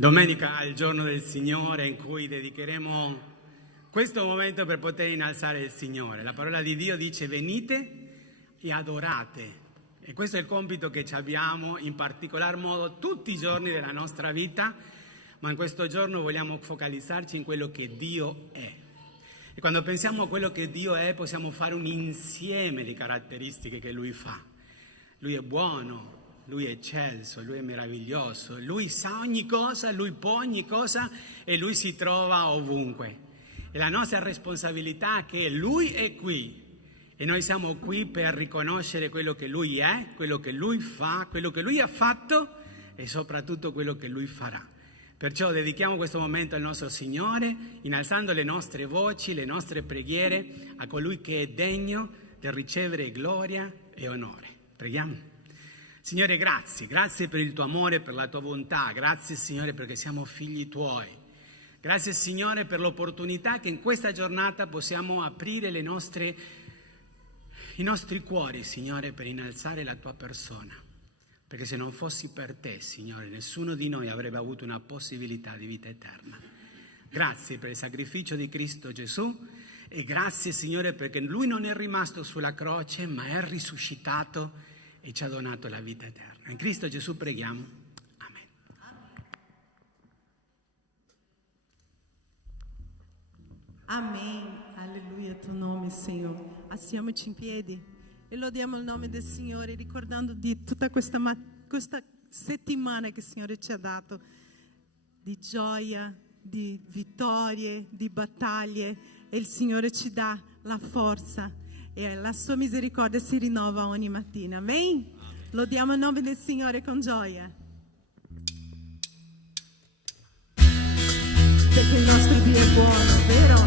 Domenica è il giorno del Signore in cui dedicheremo questo momento per poter innalzare il Signore. La parola di Dio dice: venite e adorate. E questo è il compito che ci abbiamo in particolar modo tutti i giorni della nostra vita, ma in questo giorno vogliamo focalizzarci in quello che Dio è. E quando pensiamo a quello che Dio è, possiamo fare un insieme di caratteristiche che Lui fa. Lui è buono, Lui è eccelso, Lui è meraviglioso, Lui sa ogni cosa, Lui può ogni cosa e Lui si trova ovunque. E la nostra responsabilità è che Lui è qui e noi siamo qui per riconoscere quello che Lui è, quello che Lui fa, quello che Lui ha fatto e soprattutto quello che Lui farà. Perciò dedichiamo questo momento al nostro Signore, innalzando le nostre voci, le nostre preghiere a colui che è degno di ricevere gloria e onore. Preghiamo. Signore, grazie per il tuo amore, per la tua bontà, grazie Signore perché siamo figli tuoi, grazie Signore per l'opportunità che in questa giornata possiamo aprire i nostri cuori, Signore, per innalzare la tua persona, perché se non fossi per te, Signore, nessuno di noi avrebbe avuto una possibilità di vita eterna. Grazie per il sacrificio di Cristo Gesù e grazie Signore perché Lui non è rimasto sulla croce ma è risuscitato e ci ha donato la vita eterna. In Cristo Gesù preghiamo. Amen. Amen. Alleluia, tuo nome, Signore. Alziamoci in piedi e lodiamo il nome del Signore, ricordando di tutta questa settimana che il Signore ci ha dato, di gioia, di vittorie, di battaglie, e il Signore ci dà la forza. E la sua misericordia si rinnova ogni mattina. Amen? Lodiamo il nome del Signore con gioia. Perché il nostro Dio è buono, vero?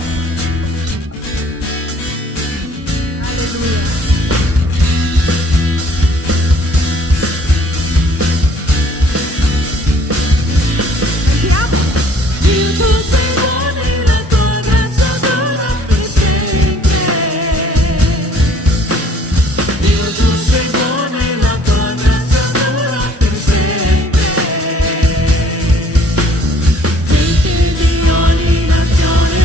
Alleluia. Andiamo. Dio tu sei buono e la tua grazia dura per sempre. Tu sei buono e la tua grazia dura per sempre. Gente di ogni nazione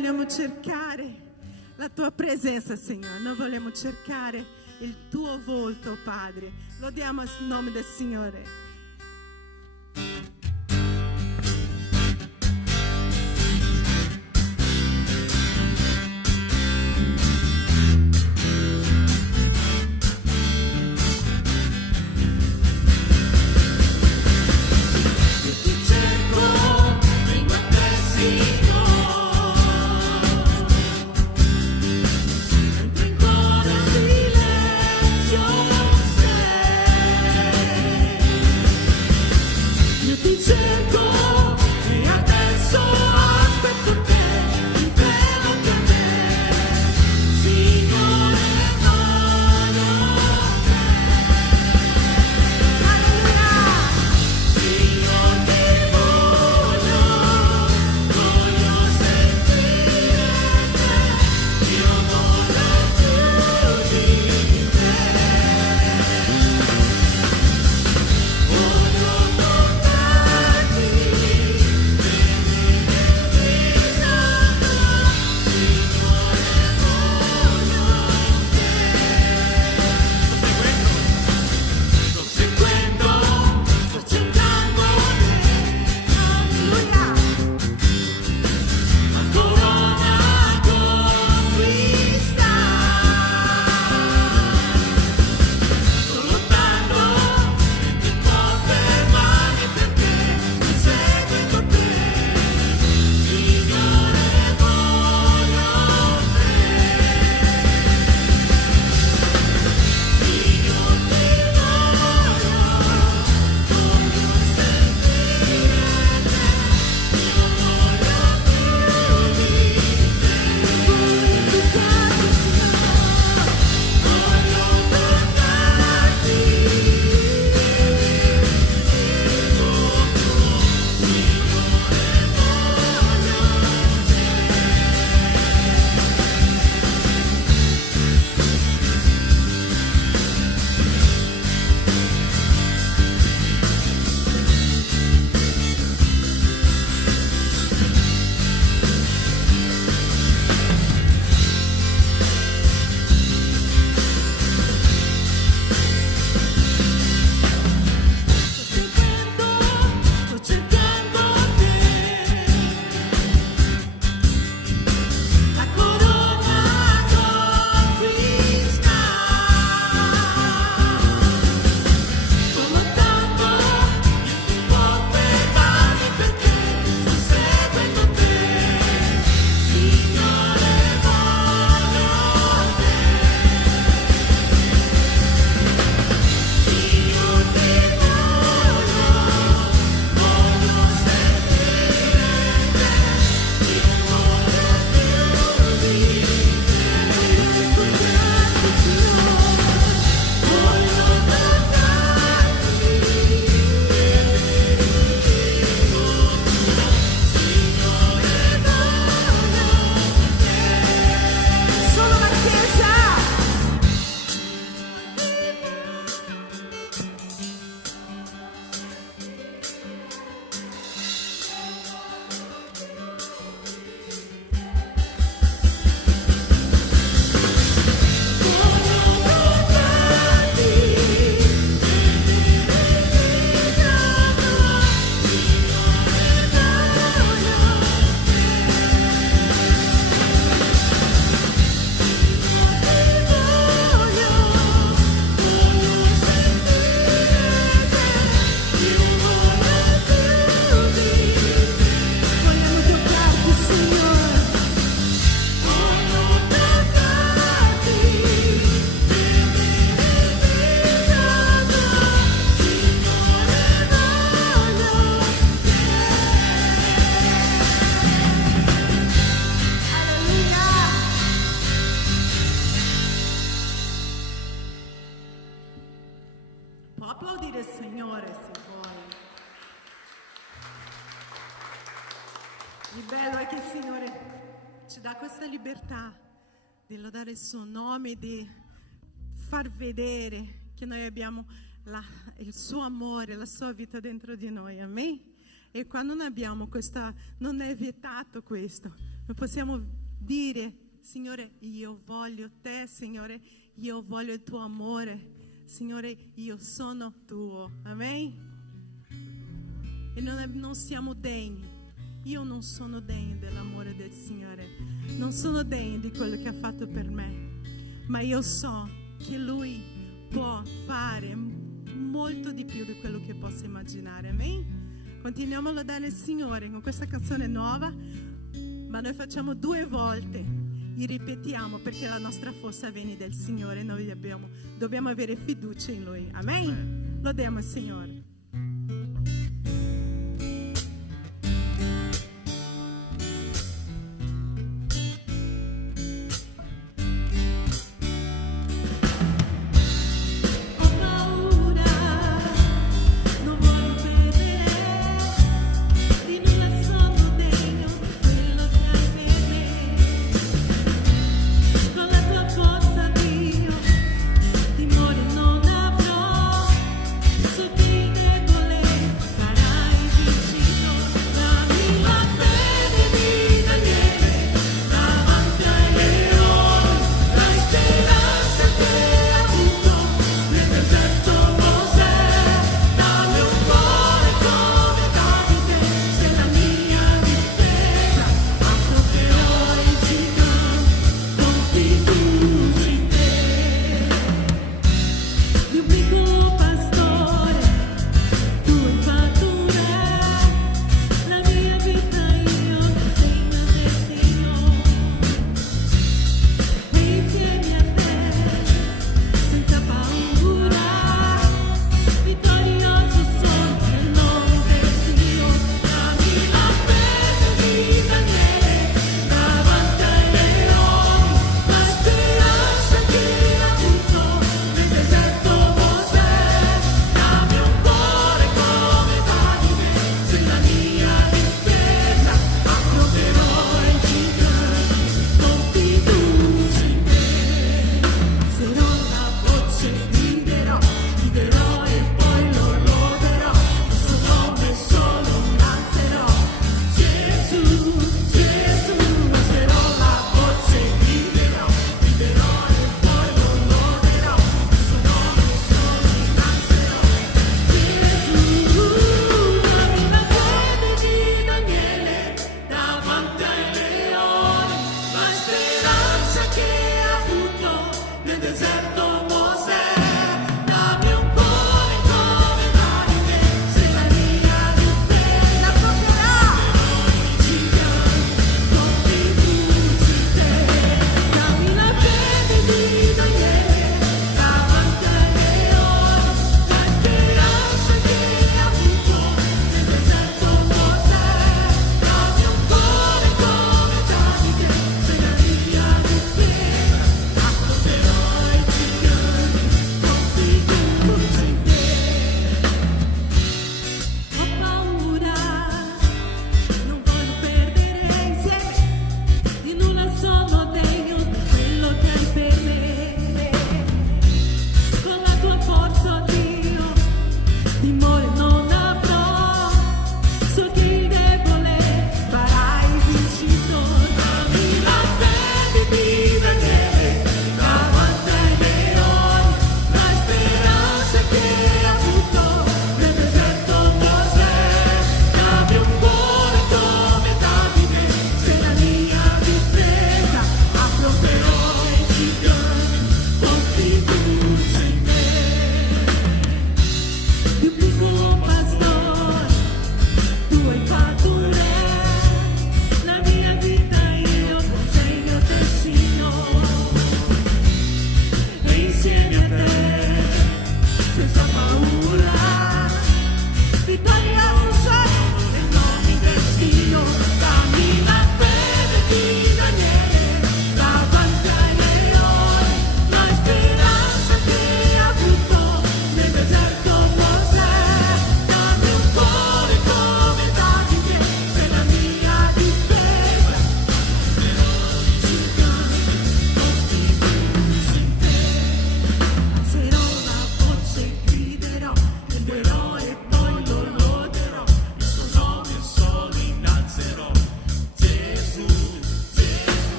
vogliamo cercare la tua presenza, Signore. Noi vogliamo cercare il tuo volto, Padre. Lodiamo il nome del Signore. Il bello è che il Signore ci dà questa libertà di lodare il suo nome, di far vedere che noi abbiamo il suo amore, la sua vita dentro di noi, amen? E quando non abbiamo questa, non è vietato questo, noi possiamo dire: Signore, io voglio te, Signore, io voglio il tuo amore, Signore, io sono tuo. Amen? E non siamo degni. Io non sono degno dell'amore del Signore, non sono degno di quello che ha fatto per me, ma io so che Lui può fare molto di più di quello che posso immaginare. Amen? Continuiamo a lodare il Signore con questa canzone nuova, ma noi facciamo 2 volte, li ripetiamo perché la nostra forza viene del Signore, noi dobbiamo avere fiducia in Lui. Amen? Lodiamo il Signore.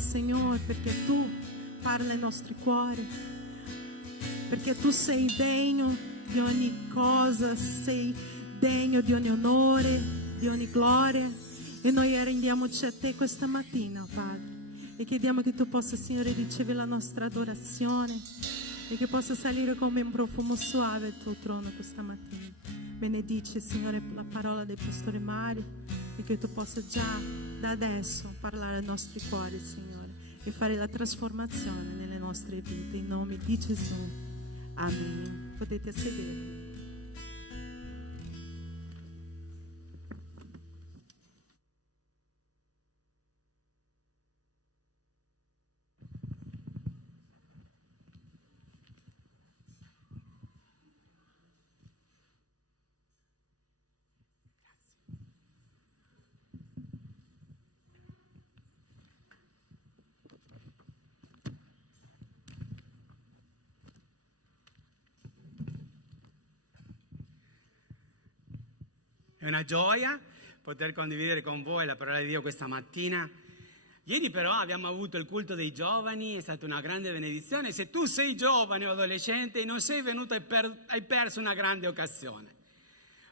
Signore, perché Tu parli ai nostri cuori, perché Tu sei degno di ogni cosa, sei degno di ogni onore, di ogni gloria, e noi arrendiamoci a Te questa mattina, Padre, e chiediamo che Tu possa, Signore, ricevere la nostra adorazione e che possa salire come un profumo suave al Tuo trono questa mattina. Benedici, Signore, la parola dei pastori Mari, e che Tu possa già da adesso parlare ai nostri cuori, Signore, e fare la trasformazione nelle nostre vite, in nome di Gesù. Amen. Potete sedere. È una gioia poter condividere con voi la parola di Dio questa mattina. Ieri però abbiamo avuto il culto dei giovani, è stata una grande benedizione. Se tu sei giovane o adolescente e non sei venuto, hai perso una grande occasione.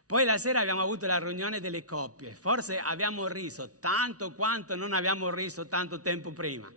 Poi la sera abbiamo avuto la riunione delle coppie. Forse abbiamo riso tanto quanto non abbiamo riso tanto tempo prima.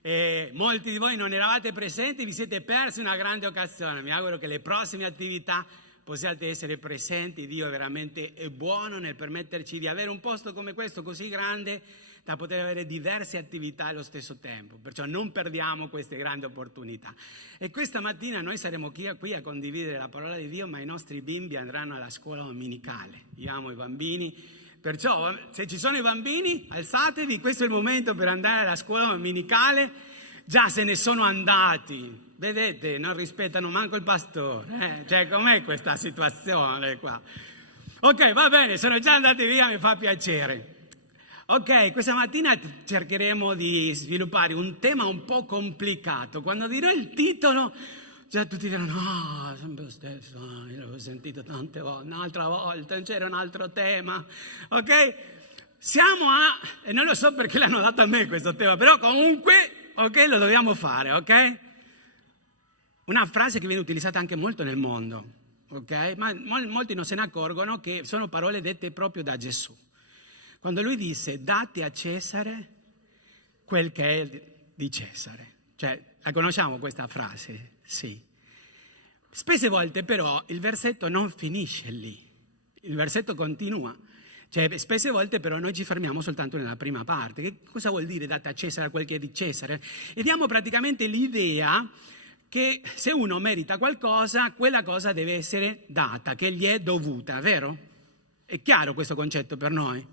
E molti di voi non eravate presenti, vi siete persi una grande occasione. Mi auguro che le prossime attività possiate essere presenti. Dio è veramente buono nel permetterci di avere un posto come questo così grande da poter avere diverse attività allo stesso tempo, perciò non perdiamo queste grandi opportunità. E questa mattina noi saremo qui a condividere la parola di Dio, ma i nostri bimbi andranno alla scuola domenicale. Io amo i bambini, perciò se ci sono i bambini alzatevi, questo è il momento per andare alla scuola domenicale. Già se ne sono andati. Vedete, non rispettano manco il pastore, Cioè, com'è questa situazione qua? Ok, va bene, sono già andati via, mi fa piacere. Ok, questa mattina cercheremo di sviluppare un tema un po' complicato. Quando dirò il titolo, già tutti diranno, no, sempre lo stesso, l'avevo sentito tante volte, un'altra volta, c'era un altro tema. Ok? E non lo so perché l'hanno dato a me questo tema, però comunque, ok, lo dobbiamo fare, ok? Una frase che viene utilizzata anche molto nel mondo, ok? Ma molti non se ne accorgono che sono parole dette proprio da Gesù. Quando lui disse, date a Cesare quel che è di Cesare. Cioè, la conosciamo questa frase? Sì. Spesse volte però il versetto non finisce lì, il versetto continua. Cioè, spesse volte però noi ci fermiamo soltanto nella prima parte. Che cosa vuol dire date a Cesare quel che è di Cesare? E diamo praticamente l'idea che se uno merita qualcosa, quella cosa deve essere data, che gli è dovuta, vero? È chiaro questo concetto per noi?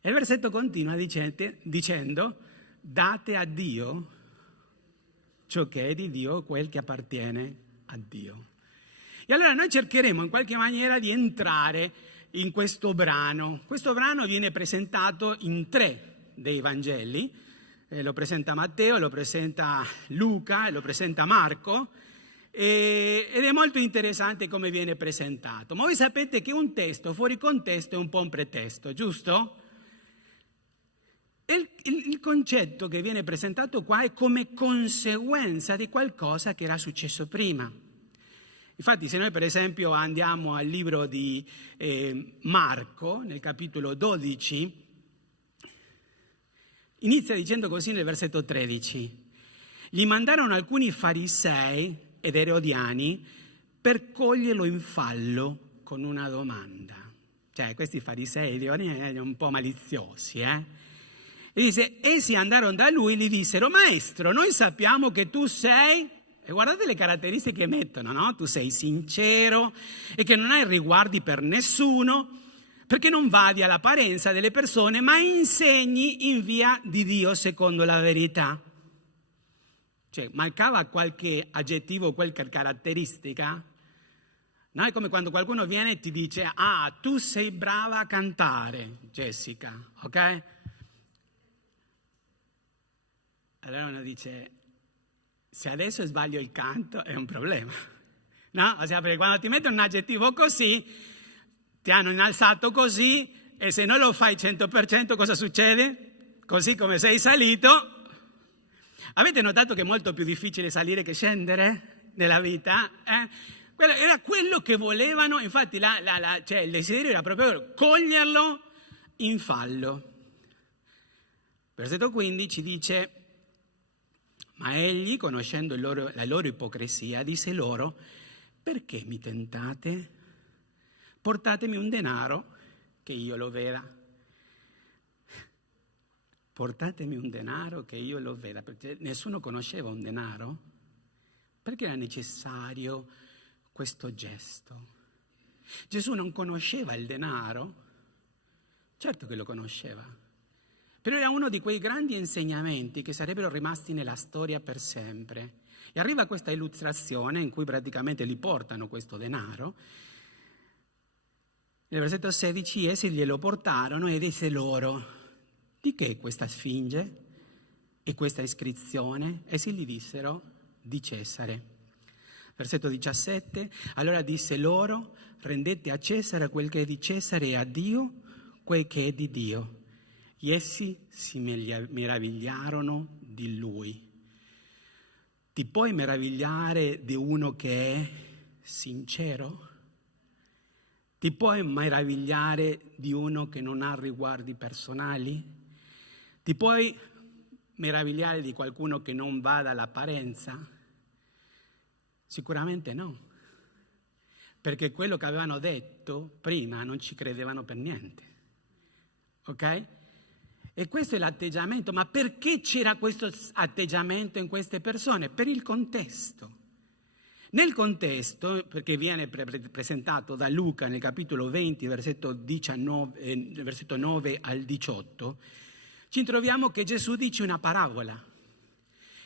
E il versetto continua dicendo, date a Dio ciò che è di Dio, quel che appartiene a Dio. E allora noi cercheremo in qualche maniera di entrare in questo brano. Questo brano viene presentato in 3 dei Vangeli. Lo presenta Matteo, lo presenta Luca e lo presenta Marco, ed è molto interessante come viene presentato. Ma voi sapete che un testo fuori contesto è un po' un pretesto, giusto? E il concetto che viene presentato qua è come conseguenza di qualcosa che era successo prima. Infatti, se noi per esempio andiamo al libro di Marco, nel capitolo 12, inizia dicendo così nel versetto 13. Gli mandarono alcuni farisei ed erodiani per coglierlo in fallo con una domanda. Cioè, questi farisei ed erodiani erano un po' maliziosi, E dice, essi andarono da lui e gli dissero, maestro, noi sappiamo che tu sei, e guardate le caratteristiche che mettono, no? Tu sei sincero e che non hai riguardi per nessuno, perché non vadi all'apparenza delle persone, ma insegni in via di Dio secondo la verità. Cioè, mancava qualche aggettivo, qualche caratteristica? No, è come quando qualcuno viene e ti dice, tu sei brava a cantare, Jessica, ok? Allora uno dice, se adesso sbaglio il canto è un problema, no? Ossia, perché quando ti mettono un aggettivo così, ti hanno innalzato così, e se non lo fai 100% cosa succede? Così come sei salito, Avete notato che è molto più difficile salire che scendere nella vita? Era quello che volevano, infatti cioè il desiderio era proprio coglierlo in fallo. Versetto 15 dice: ma egli, conoscendo la loro ipocrisia, disse loro: perché mi tentate? Portatemi un denaro che io lo veda. Portatemi un denaro che io lo veda, perché nessuno conosceva un denaro. Perché era necessario questo gesto? Gesù non conosceva il denaro? Certo che lo conosceva, però era uno di quei grandi insegnamenti che sarebbero rimasti nella storia per sempre. E arriva questa illustrazione in cui praticamente gli portano questo denaro. Nel versetto 16 essi glielo portarono e disse loro: di che questa sfinge e questa iscrizione? Essi gli dissero: di Cesare. Versetto 17, allora disse loro: rendete a Cesare quel che è di Cesare e a Dio quel che è di Dio. E essi si meravigliarono di lui. Ti puoi meravigliare di uno che è sincero? Ti puoi meravigliare di uno che non ha riguardi personali? Ti puoi meravigliare di qualcuno che non va dall'apparenza? Sicuramente no, perché quello che avevano detto prima non ci credevano per niente, ok? E questo è l'atteggiamento. Ma perché c'era questo atteggiamento in queste persone? Per il contesto. Nel contesto, perché viene presentato da Luca nel capitolo 20, versetto 9 al 18, ci troviamo che Gesù dice una parabola.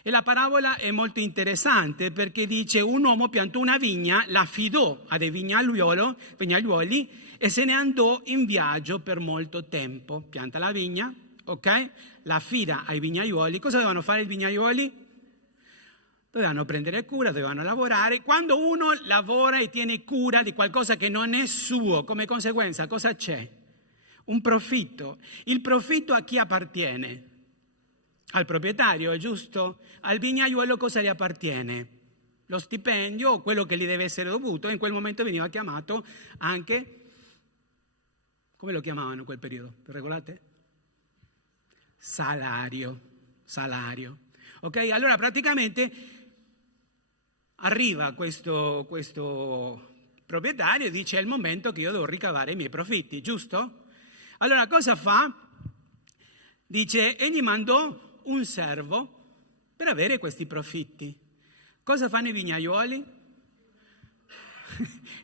E la parabola è molto interessante perché dice: un uomo piantò una vigna, la affidò a dei vignaiuoli e se ne andò in viaggio per molto tempo. Pianta la vigna, ok? La affida ai vignaiuoli. Cosa dovevano fare i vignaiuoli? Dovevano prendere cura, dovevano lavorare. Quando uno lavora e tiene cura di qualcosa che non è suo, come conseguenza cosa c'è? Un profitto. Il profitto a chi appartiene? Al proprietario, è giusto? Al vignaiuolo cosa gli appartiene? Lo stipendio o quello che gli deve essere dovuto. In quel momento veniva chiamato anche, come lo chiamavano in quel periodo? Regolate? Salario. Ok? Allora praticamente arriva questo proprietario e dice: è il momento che io devo ricavare i miei profitti, giusto? Allora cosa fa? Dice: e gli mandò un servo per avere questi profitti. Cosa fanno i vignaiuoli?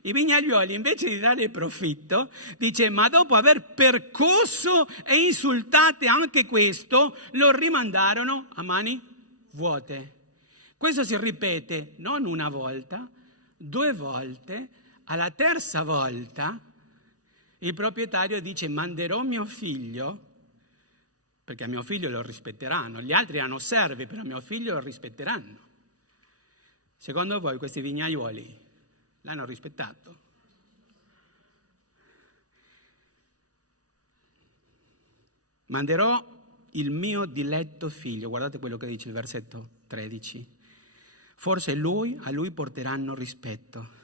I vignaiuoli, invece di dare il profitto, dice: ma dopo aver percosso e insultate anche questo, lo rimandarono a mani vuote. Questo si ripete non una volta, 2 volte. Alla terza volta il proprietario dice: manderò mio figlio, perché a mio figlio lo rispetteranno. Gli altri hanno servi, però a mio figlio lo rispetteranno. Secondo voi questi vignaiuoli l'hanno rispettato? Manderò il mio diletto figlio. Guardate quello che dice il versetto 13. Forse a lui porteranno rispetto.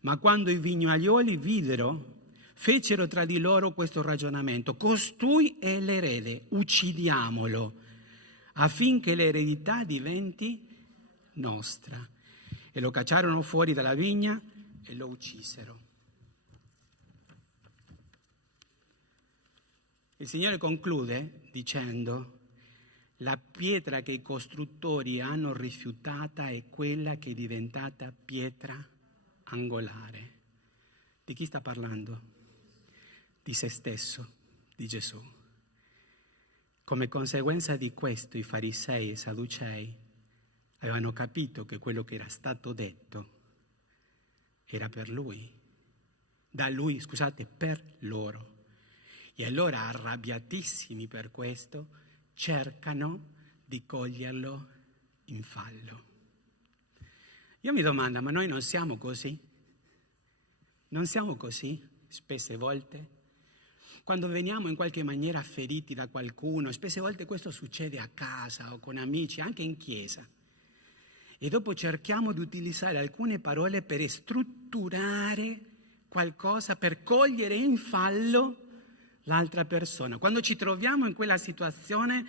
Ma quando i vignaiuoli videro, fecero tra di loro questo ragionamento: costui è l'erede, uccidiamolo, affinché l'eredità diventi nostra. E lo cacciarono fuori dalla vigna e lo uccisero. Il Signore conclude dicendo: la pietra che i costruttori hanno rifiutata è quella che è diventata pietra angolare. Di chi sta parlando? Di se stesso, di Gesù. Come conseguenza di questo i farisei e i sadducei avevano capito che quello che era stato detto era per lui, per loro. E allora, arrabbiatissimi per questo, cercano di coglierlo in fallo. Io mi domando: ma noi non siamo così? Non siamo così spesse volte? quando veniamo in qualche maniera feriti da qualcuno, spesse volte questo succede a casa o con amici, anche in chiesa, e dopo cerchiamo di utilizzare alcune parole per strutturare qualcosa, per cogliere in fallo l'altra persona. Quando ci troviamo in quella situazione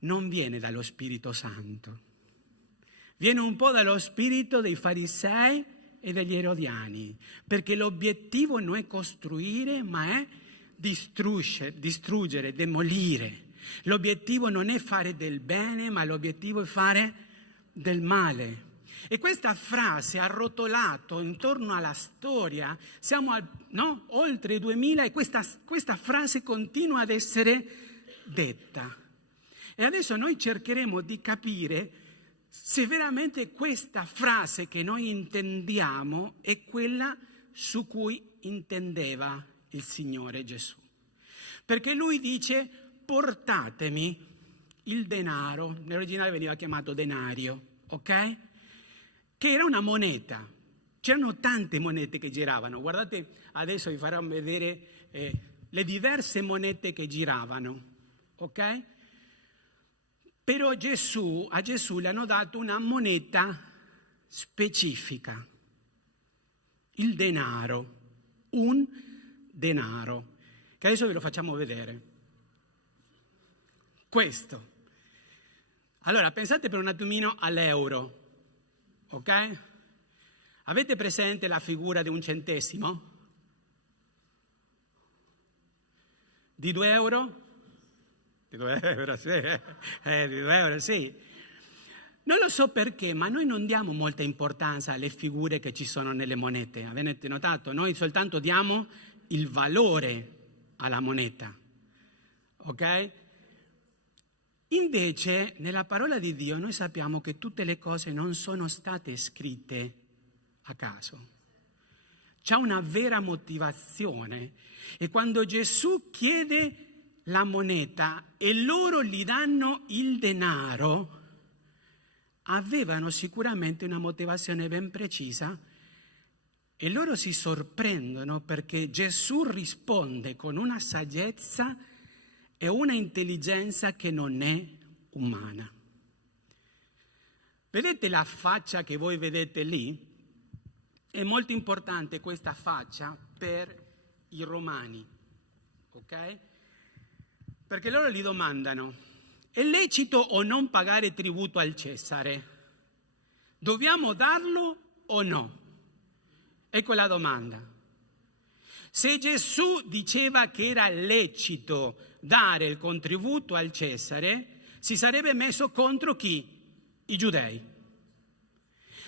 non viene dallo Spirito Santo, viene un po' dallo spirito dei farisei e degli erodiani, perché l'obiettivo non è costruire, ma è distruggere, demolire. L'obiettivo non è fare del bene, ma l'obiettivo è fare del male. E questa frase ha rotolato intorno alla storia, siamo oltre 2000 e questa frase continua ad essere detta. E adesso noi cercheremo di capire se veramente questa frase che noi intendiamo è quella su cui intendeva il Signore Gesù. Perché lui dice: portatemi il denaro, nell'originale veniva chiamato denario, ok? Che era una moneta. C'erano tante monete che giravano. Guardate, adesso vi farò vedere le diverse monete che giravano, ok? Però a Gesù le hanno dato una moneta specifica, il denaro, un denaro, che adesso ve lo facciamo vedere. Questo. Allora, pensate per un attimino all'euro, ok? Avete presente la figura di un centesimo? Di 2 euro? Di 2 euro, sì. Di 2 euro, sì. Non lo so perché, ma noi non diamo molta importanza alle figure che ci sono nelle monete. Avete notato? Noi soltanto diamo il valore alla moneta, ok? Invece, nella parola di Dio noi sappiamo che tutte le cose non sono state scritte a caso. C'è una vera motivazione. E quando Gesù chiede la moneta e loro gli danno il denaro, avevano sicuramente una motivazione ben precisa e loro si sorprendono perché Gesù risponde con una saggezza e una intelligenza che non è umana. Vedete la faccia che voi vedete lì? È molto importante questa faccia per i romani, ok? Perché loro gli domandano: è lecito o non pagare tributo al Cesare? Dobbiamo darlo o no? Ecco la domanda. Se Gesù diceva che era lecito dare il contributo al Cesare, si sarebbe messo contro chi? I giudei.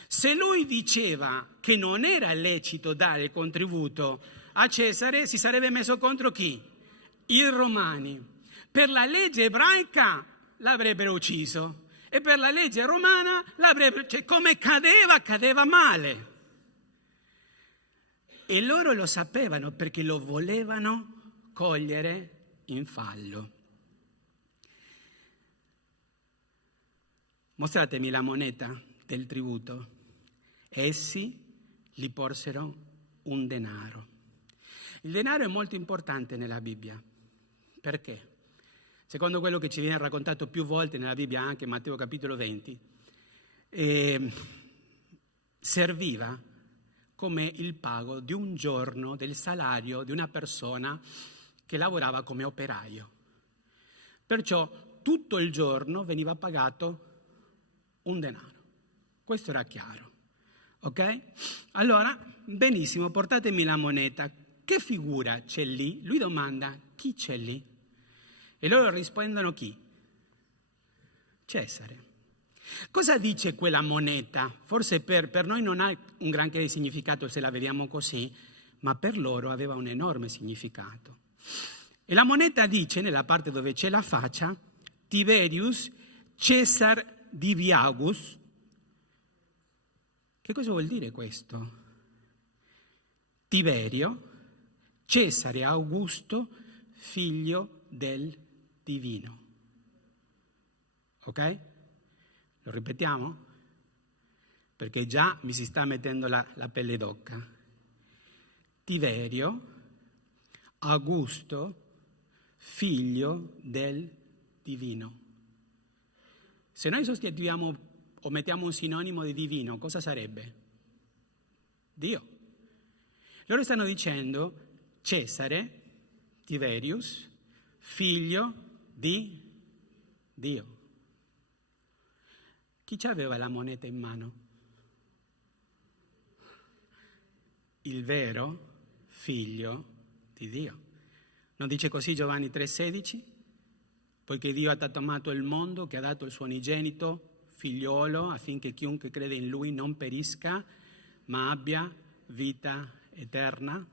Se lui diceva che non era lecito dare il contributo a Cesare, si sarebbe messo contro chi? I romani. Per la legge ebraica l'avrebbero ucciso e per la legge romana l'avrebbero... Cioè, come cadeva male. E loro lo sapevano perché lo volevano cogliere in fallo. Mostratemi la moneta del tributo. Essi gli porsero un denaro. Il denaro è molto importante nella Bibbia. Perché? Secondo quello che ci viene raccontato più volte nella Bibbia, anche in Matteo capitolo 20, serviva come il pago di un giorno del salario di una persona che lavorava come operaio. Perciò tutto il giorno veniva pagato un denaro. Questo era chiaro, ok? Allora, benissimo, portatemi la moneta. Che figura c'è lì? Lui domanda: chi c'è lì? E loro rispondono: chi? Cesare. Cosa dice quella moneta? Forse per noi non ha un granché di significato se la vediamo così, ma per loro aveva un enorme significato. E la moneta dice, nella parte dove c'è la faccia, Tiberius Caesar Diviagus. Che cosa vuol dire questo? Tiberio, Cesare Augusto, figlio del divino. Ok? Lo ripetiamo? Perché già mi si sta mettendo la pelle d'oca. Tiberio, Augusto, figlio del divino. Se noi sostituiamo o mettiamo un sinonimo di divino, cosa sarebbe? Dio. Loro stanno dicendo Cesare, Tiberius, figlio di Dio. Chi aveva la moneta in mano? Il vero figlio di Dio. Non dice così Giovanni 3,16? Poiché Dio ha tanto amato il mondo che ha dato il suo unigenito figliolo affinché chiunque crede in lui non perisca ma abbia vita eterna.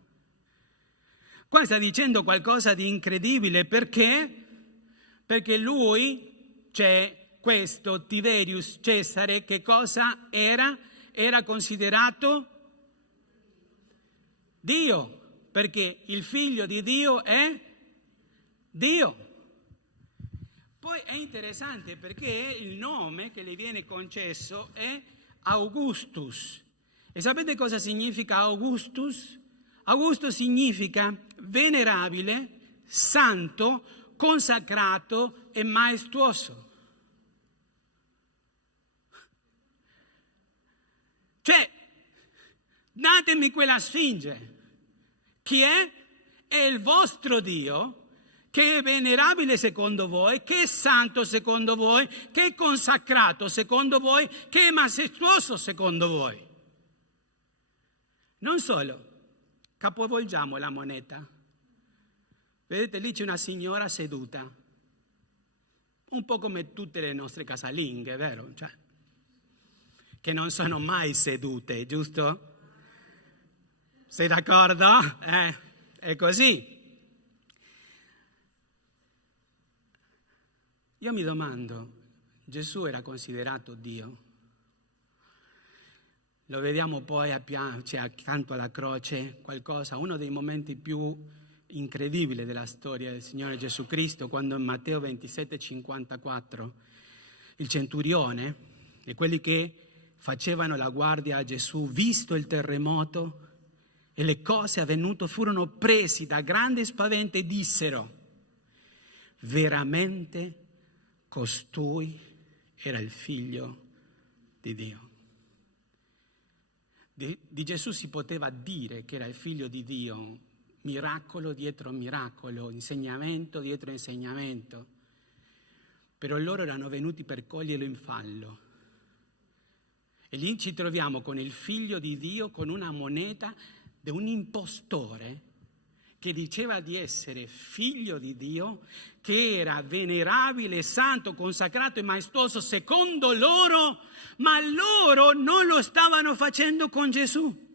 Qua sta dicendo qualcosa di incredibile, perché lui, cioè questo Tiberius Cesare, che cosa era? Era considerato Dio, perché il figlio di Dio è Dio. Poi è interessante perché il nome che le viene concesso è Augustus. E sapete cosa significa Augustus? Augusto significa venerabile, santo, consacrato e maestuoso. Cioè, datemi quella sfinge. Chi è? È il vostro Dio, che è venerabile secondo voi, che è santo secondo voi, che è consacrato secondo voi, che è maestuoso secondo voi. Non solo, capovolgiamo la moneta. Vedete, lì c'è una signora seduta, un po' come tutte le nostre casalinghe, vero? Cioè, che non sono mai sedute, giusto? Sei d'accordo? È così. Io mi domando, Gesù era considerato Dio? Lo vediamo poi accanto alla croce, uno dei momenti più incredibili della storia del Signore Gesù Cristo, quando in Matteo 27,54 il centurione e quelli che facevano la guardia a Gesù, visto il terremoto e le cose avvenute, furono presi da grande spavento e dissero: veramente costui era il figlio di Dio. Di Gesù si poteva dire che era il figlio di Dio, miracolo dietro miracolo, insegnamento dietro insegnamento, però loro erano venuti per coglierlo in fallo. E lì ci troviamo con il figlio di Dio, con una moneta di un impostore che diceva di essere figlio di Dio, che era venerabile, santo, consacrato e maestoso secondo loro, ma loro non lo stavano facendo con Gesù.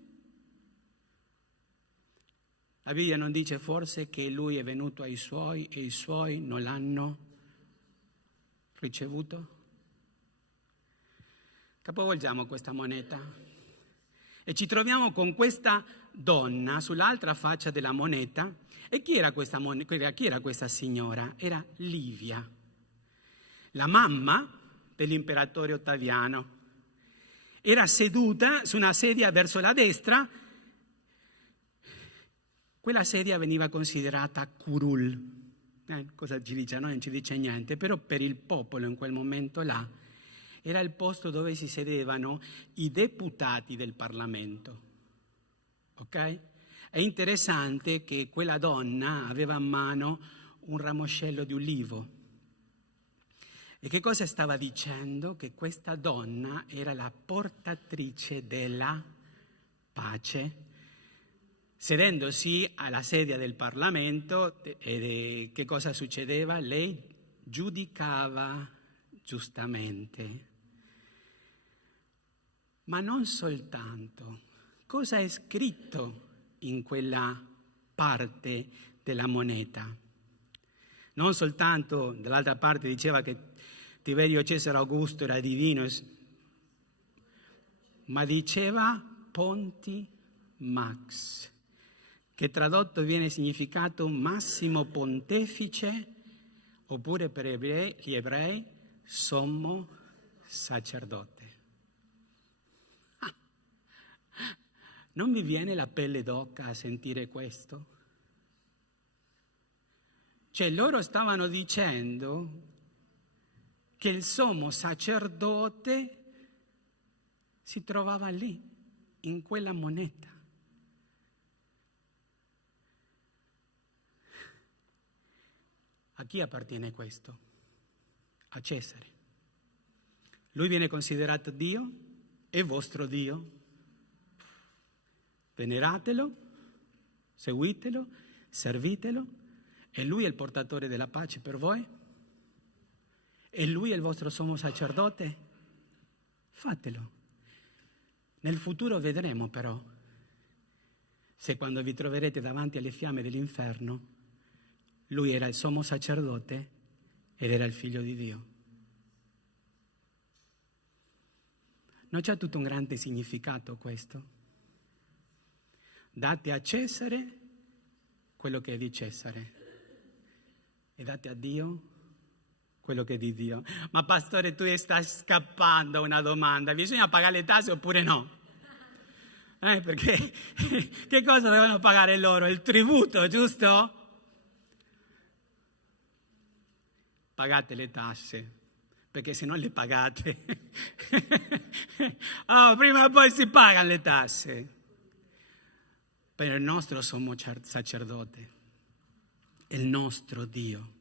La Bibbia non dice forse che lui è venuto ai suoi e i suoi non l'hanno ricevuto? Capovolgiamo questa moneta e ci troviamo con questa donna sull'altra faccia della moneta. E chi era questa signora? Era Livia, la mamma dell'imperatore Ottaviano. Era seduta su una sedia verso la destra. Quella sedia veniva considerata curul. Cosa ci dice? Non ci dice niente, però per il popolo in quel momento là era il posto dove si sedevano i deputati del Parlamento. Ok? È interessante che quella donna aveva in mano un ramoscello di ulivo. E che cosa stava dicendo? Che questa donna era la portatrice della pace. Sedendosi alla sedia del Parlamento, che cosa succedeva? Lei giudicava giustamente. Ma non soltanto. Cosa è scritto in quella parte della moneta? Non soltanto, dall'altra parte diceva che Tiberio Cesare Augusto era divino, ma diceva Ponti Max, che tradotto viene significato massimo pontefice, oppure per gli ebrei sommo sacerdote. Non vi viene la pelle d'oca a sentire questo? Cioè loro stavano dicendo che il sommo sacerdote si trovava lì, in quella moneta. A chi appartiene questo? A Cesare. Lui viene considerato Dio, è vostro Dio. Veneratelo, seguitelo, servitelo. E Lui è il portatore della pace per voi? E Lui è il vostro sommo sacerdote? Fatelo. Nel futuro vedremo però se quando vi troverete davanti alle fiamme dell'inferno Lui era il sommo sacerdote ed era il figlio di Dio. Non c'è tutto un grande significato questo? Date a Cesare quello che è di Cesare e date a Dio quello che è di Dio. Ma pastore, tu stai scappando a una domanda: bisogna pagare le tasse oppure no? Perché che cosa devono pagare loro? Il tributo, giusto? Pagate le tasse, perché se non le pagate prima o poi si pagano le tasse. Per il nostro sommo sacerdote, il nostro Dio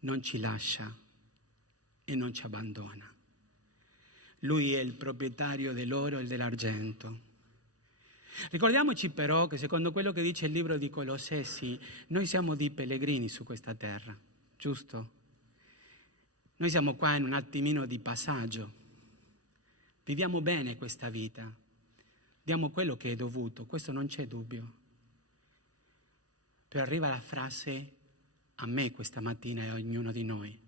non ci lascia e non ci abbandona. Lui è il proprietario dell'oro e dell'argento. Ricordiamoci però che secondo quello che dice il libro di Colossesi, noi siamo dei pellegrini su questa terra, giusto? Noi siamo qua in un attimino di passaggio. Viviamo bene questa vita. Diamo quello che è dovuto, questo non c'è dubbio. Però arriva la frase a me questa mattina e a ognuno di noi: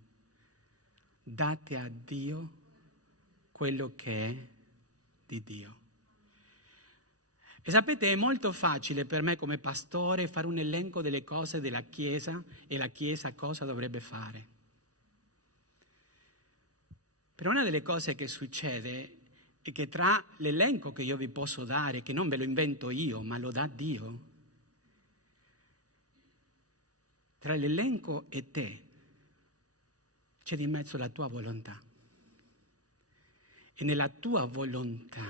date a Dio quello che è di Dio. E sapete, è molto facile per me come pastore fare un elenco delle cose della Chiesa e la Chiesa cosa dovrebbe fare. Però una delle cose che succede è che tra l'elenco che io vi posso dare, che non ve lo invento io, ma lo dà Dio, tra l'elenco e te c'è di mezzo la tua volontà. E nella tua volontà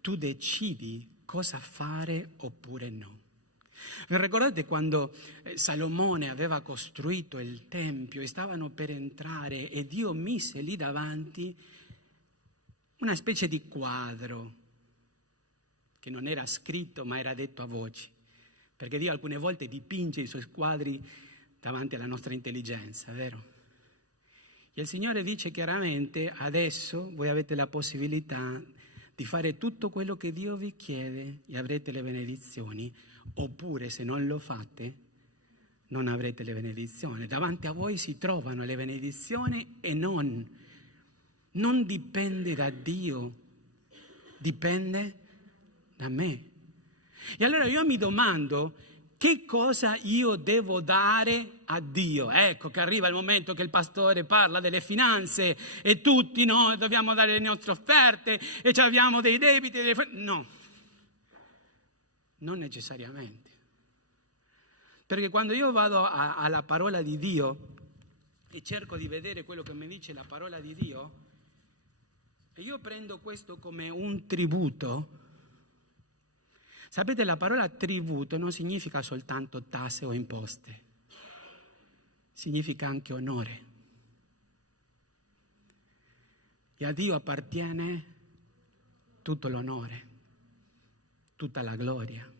tu decidi cosa fare oppure no. Vi ricordate quando Salomone aveva costruito il Tempio e stavano per entrare e Dio mise lì davanti una specie di quadro che non era scritto ma era detto a voci, perché Dio alcune volte dipinge i suoi quadri davanti alla nostra intelligenza, vero? E il Signore dice chiaramente: adesso voi avete la possibilità di fare tutto quello che Dio vi chiede e avrete le benedizioni, oppure se non lo fate non avrete le benedizioni. Davanti a voi si trovano le benedizioni e non dipende da Dio, dipende da me. E allora io mi domando: che cosa io devo dare a Dio? Ecco che arriva il momento che il pastore parla delle finanze e tutti noi dobbiamo dare le nostre offerte e abbiamo dei debiti. No, non necessariamente. Perché quando io vado alla parola di Dio e cerco di vedere quello che mi dice la parola di Dio, e io prendo questo come un tributo. Sapete, la parola tributo non significa soltanto tasse o imposte, significa anche onore. E a Dio appartiene tutto l'onore, tutta la gloria.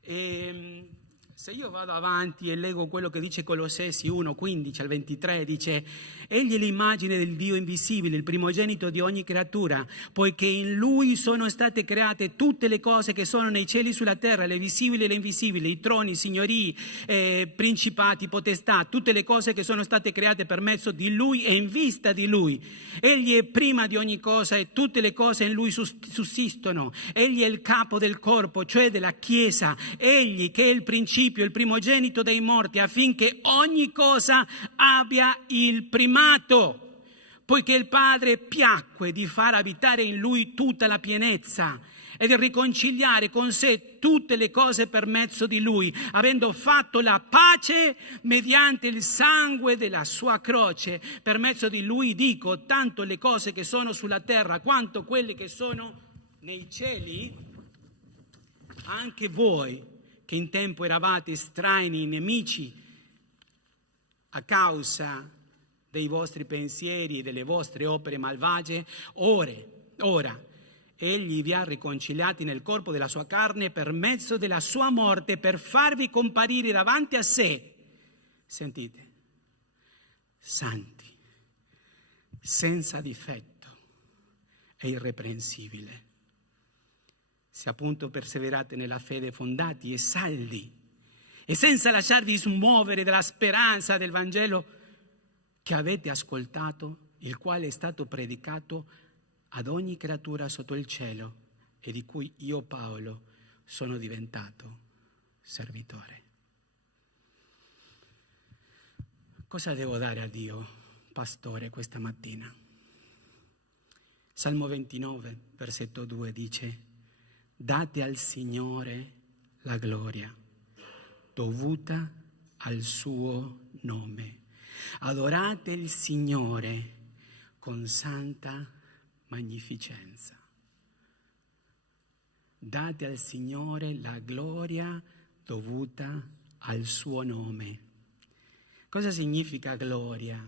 E se io vado avanti e leggo quello che dice Colossesi 1, 15 al 23, dice: egli è l'immagine del Dio invisibile, il primogenito di ogni creatura, poiché in Lui sono state create tutte le cose che sono nei cieli e sulla terra, le visibili e le invisibili, i troni, signorii, principati, potestà, tutte le cose che sono state create per mezzo di Lui e in vista di Lui. Egli è prima di ogni cosa e tutte le cose in Lui sussistono. Egli è il capo del corpo, cioè della Chiesa. Egli che è il principio, il primogenito dei morti, affinché ogni cosa abbia il primato, poiché il Padre piacque di far abitare in Lui tutta la pienezza, e di riconciliare con sé tutte le cose per mezzo di Lui, avendo fatto la pace mediante il sangue della sua croce. Per mezzo di Lui dico, tanto le cose che sono sulla terra quanto quelle che sono nei cieli, anche voi che in tempo eravate estranei, nemici, a causa dei vostri pensieri e delle vostre opere malvagie, ora Egli vi ha riconciliati nel corpo della sua carne per mezzo della sua morte, per farvi comparire davanti a sé, sentite, santi, senza difetto e irreprensibile. Se appunto perseverate nella fede, fondati e saldi, e senza lasciarvi smuovere dalla speranza del Vangelo che avete ascoltato, il quale è stato predicato ad ogni creatura sotto il cielo e di cui io, Paolo, sono diventato servitore. Cosa devo dare a Dio, pastore, questa mattina? Salmo 29, versetto 2 dice: date al Signore la gloria dovuta al suo nome. Adorate il Signore con santa magnificenza. Date al Signore la gloria dovuta al suo nome. Cosa significa gloria?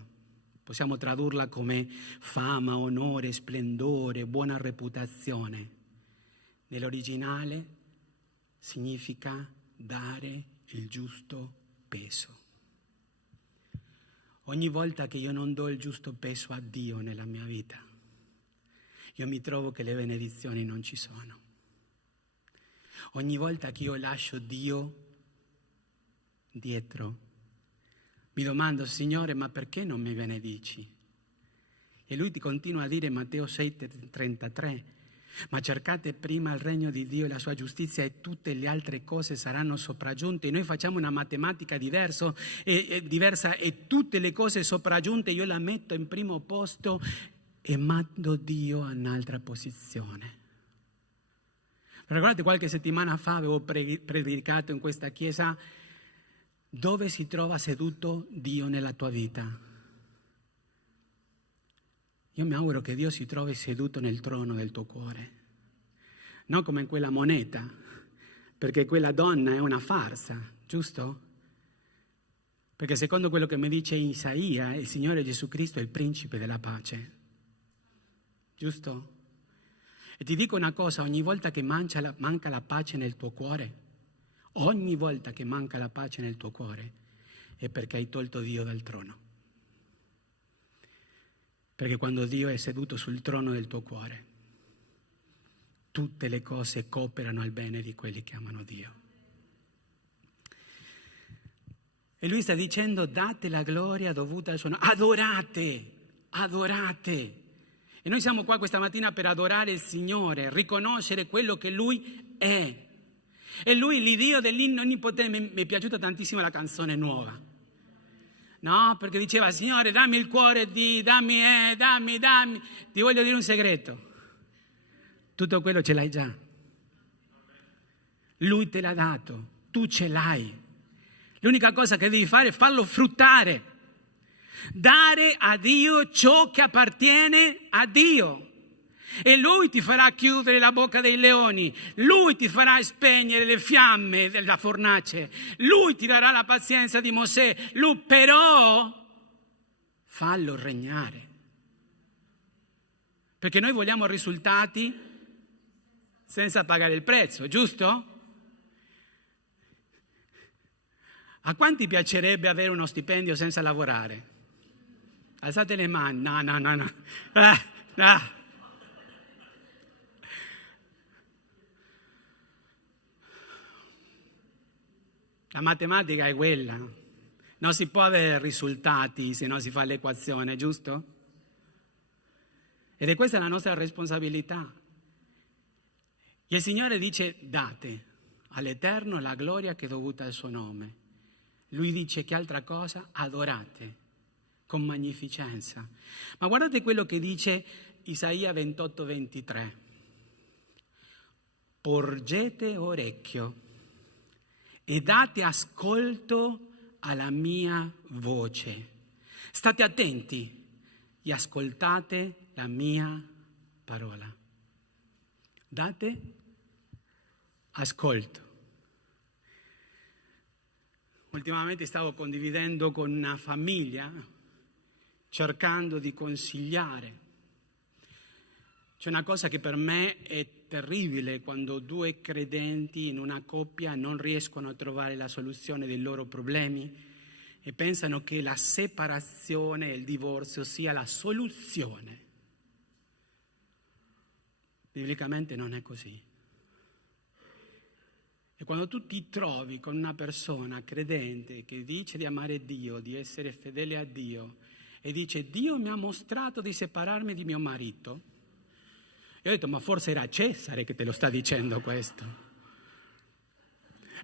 Possiamo tradurla come fama, onore, splendore, buona reputazione. Nell'originale significa dare il giusto peso. Ogni volta che io non do il giusto peso a Dio nella mia vita, io mi trovo che le benedizioni non ci sono. Ogni volta che io lascio Dio dietro, mi domando: Signore, ma perché non mi benedici? E Lui ti continua a dire, Matteo 6,33, ma cercate prima il regno di Dio e la sua giustizia e tutte le altre cose saranno sopraggiunte. Noi facciamo una matematica diversa e tutte le cose sopraggiunte io la metto in primo posto e mando Dio a un'altra posizione. Ricordate, qualche settimana fa avevo predicato in questa chiesa: dove si trova seduto Dio nella tua vita? Io mi auguro che Dio si trovi seduto nel trono del tuo cuore, non come in quella moneta, perché quella donna è una farsa, giusto? Perché secondo quello che mi dice Isaia, il Signore Gesù Cristo è il principe della pace, giusto? E ti dico una cosa: ogni volta che manca la pace nel tuo cuore, ogni volta che manca la pace nel tuo cuore, è perché hai tolto Dio dal trono. Perché quando Dio è seduto sul trono del tuo cuore, tutte le cose cooperano al bene di quelli che amano Dio. E Lui sta dicendo: date la gloria dovuta al suo nome. Adorate. E noi siamo qua questa mattina per adorare il Signore, riconoscere quello che Lui è. E Lui, l'Iddio dell'inno onnipotente, mi è piaciuta tantissimo la canzone nuova. No, perché diceva: Signore, dammi il cuore di, dammi. Ti voglio dire un segreto: tutto quello ce l'hai già. Lui te l'ha dato, tu ce l'hai. L'unica cosa che devi fare è farlo fruttare, dare a Dio ciò che appartiene a Dio. E Lui ti farà chiudere la bocca dei leoni, Lui ti farà spegnere le fiamme della fornace, Lui ti darà la pazienza di Mosè. Lui però fallo regnare, perché noi vogliamo risultati senza pagare il prezzo, giusto? A quanti piacerebbe avere uno stipendio senza lavorare? Alzate le mani. No. La matematica è quella, non si può avere risultati se non si fa l'equazione, giusto? Ed è questa la nostra responsabilità. E il Signore dice: date all'Eterno la gloria che è dovuta al suo nome. Lui dice: che altra cosa? Adorate con magnificenza. Ma guardate quello che dice Isaia 28:23. porgete orecchio e date ascolto alla mia voce. State attenti e ascoltate la mia parola. Date ascolto. Ultimamente stavo condividendo con una famiglia, cercando di consigliare. C'è una cosa che per me è terribile quando due credenti in una coppia non riescono a trovare la soluzione dei loro problemi e pensano che la separazione e il divorzio sia la soluzione. Biblicamente non è così. E quando tu ti trovi con una persona credente che dice di amare Dio, di essere fedele a Dio e dice Dio mi ha mostrato di separarmi di mio marito, io ho detto ma forse era Cesare che te lo sta dicendo questo.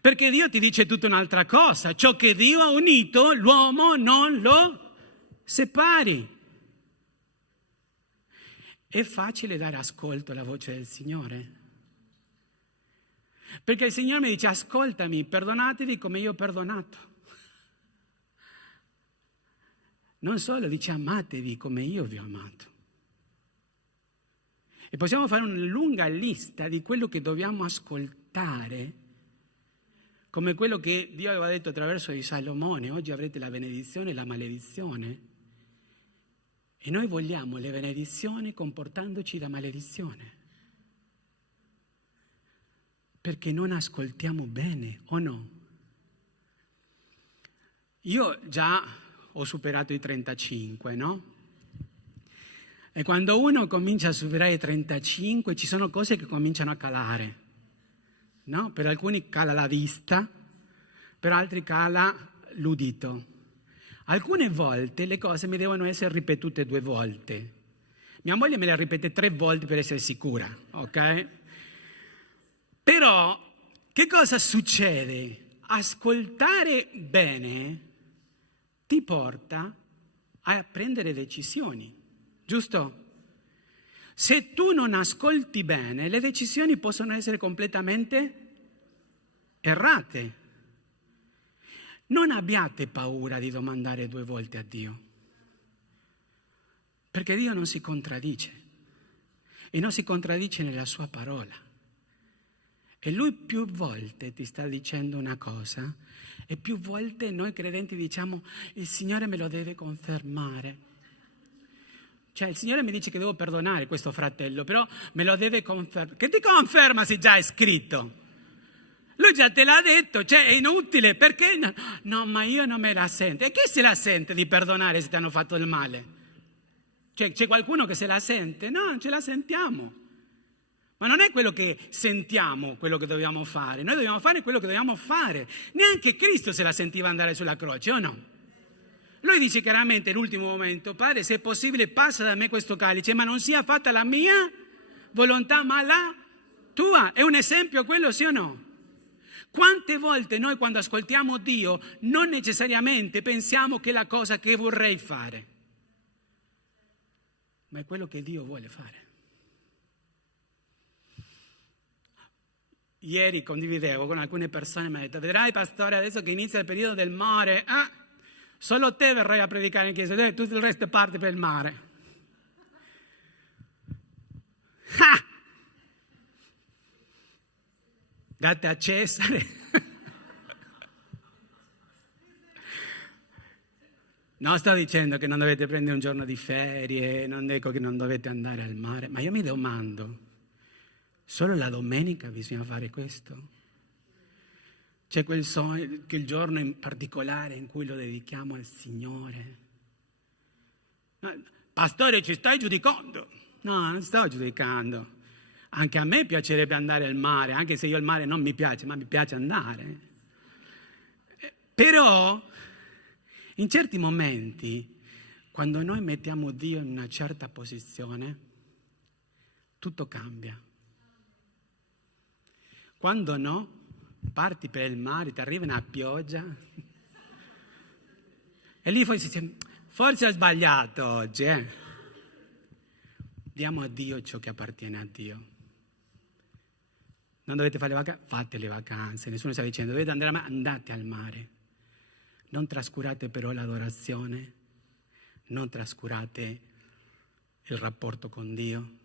Perché Dio ti dice tutta un'altra cosa, ciò che Dio ha unito l'uomo non lo separi. È facile dare ascolto alla voce del Signore. Perché il Signore mi dice ascoltami, perdonatevi come io ho perdonato. Non solo, dice amatevi come io vi ho amato. E possiamo fare una lunga lista di quello che dobbiamo ascoltare, come quello che Dio aveva detto attraverso di Salomone, oggi avrete la benedizione e la maledizione. E noi vogliamo le benedizioni comportandoci da maledizione. Perché non ascoltiamo bene, o no? Io già ho superato i 35, no? E quando uno comincia a superare i 35 ci sono cose che cominciano a calare, no? Per alcuni cala la vista, per altri cala l'udito. Alcune volte le cose mi devono essere ripetute 2 volte. Mia moglie me le ripete 3 volte per essere sicura, ok? Però, che cosa succede? Ascoltare bene ti porta a prendere decisioni, giusto? Se tu non ascolti bene, le decisioni possono essere completamente errate. Non abbiate paura di domandare 2 volte a Dio, perché Dio non si contraddice e non si contraddice nella sua parola. E Lui più volte ti sta dicendo una cosa e più volte noi credenti diciamo il Signore me lo deve confermare. Cioè il Signore mi dice che devo perdonare questo fratello, però me lo deve confermare. Che ti conferma se già è scritto? Lui già te l'ha detto, cioè è inutile, perché? No, ma io non me la sento. E chi se la sente di perdonare se ti hanno fatto il male? Cioè c'è qualcuno che se la sente? No, non ce la sentiamo. Ma non è quello che sentiamo, quello che dobbiamo fare. Noi dobbiamo fare quello che dobbiamo fare. Neanche Cristo se la sentiva andare sulla croce, o no? Lui dice chiaramente nell'ultimo momento, Padre, se è possibile passa da me questo calice, ma non sia fatta la mia volontà, ma la tua. È un esempio quello, sì o no? Quante volte noi quando ascoltiamo Dio non necessariamente pensiamo che è la cosa che vorrei fare, ma è quello che Dio vuole fare. Ieri condividevo con alcune persone e mi hanno detto, vedrai pastore, adesso che inizia il periodo del mare, solo te verrai a predicare in chiesa, tutto il resto parte per il mare. Date a Cesare. Non sto dicendo che non dovete prendere un giorno di ferie, non dico che non dovete andare al mare, ma io mi domando, solo la domenica bisogna fare questo? C'è quel giorno in particolare in cui lo dedichiamo al Signore? Pastore, ci stai giudicando? No, non sto giudicando. Anche a me piacerebbe andare al mare, anche se io il mare non mi piace, ma mi piace andare. Però, in certi momenti, quando noi mettiamo Dio in una certa posizione, tutto cambia. Quando no, parti per il mare, ti arriva una pioggia e lì forse ho sbagliato oggi. Diamo a Dio ciò che appartiene a Dio. Non dovete fare le vacanze? Fate le vacanze. Nessuno sta dicendo dovete andare al mare? Andate al mare. Non trascurate però l'adorazione, non trascurate il rapporto con Dio.